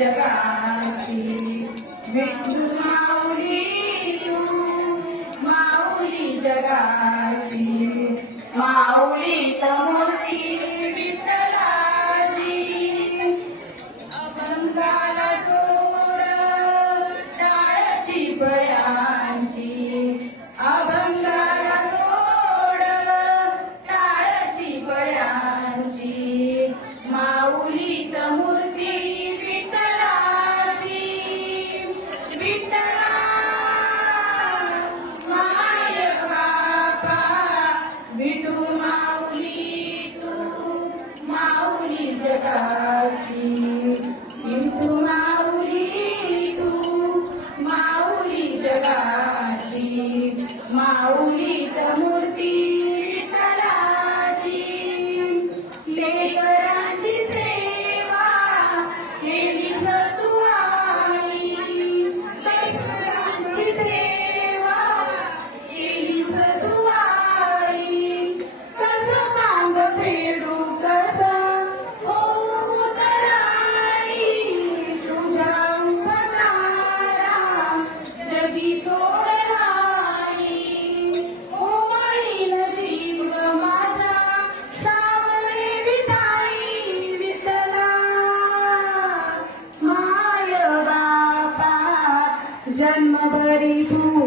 जगाची विठू माऊली तू माऊली जगाची माऊली तमूर्ती विठ्ठलाची अभंगाला जोड टाळची बयांची अभंगाला जोड टाळची बयांची माऊली तमूर्ती विठ्ठलाची विठ्ठला माय बापा विठू माऊली तू माऊली जगाची विठू माऊली तू माऊली जगाची माऊली तमूर्ती विठ्ठलाची लेकरांची सेवा केली सतुआई लेकरांची सेवा केली सतुआई कसं मांग फेडू कसं होऊ तराई तुझ्या उपकारा जगी थोड नाही ओवाळीन जीव माझा सावळे विठाई विठ्ठला माय बापा जन्मभरी तू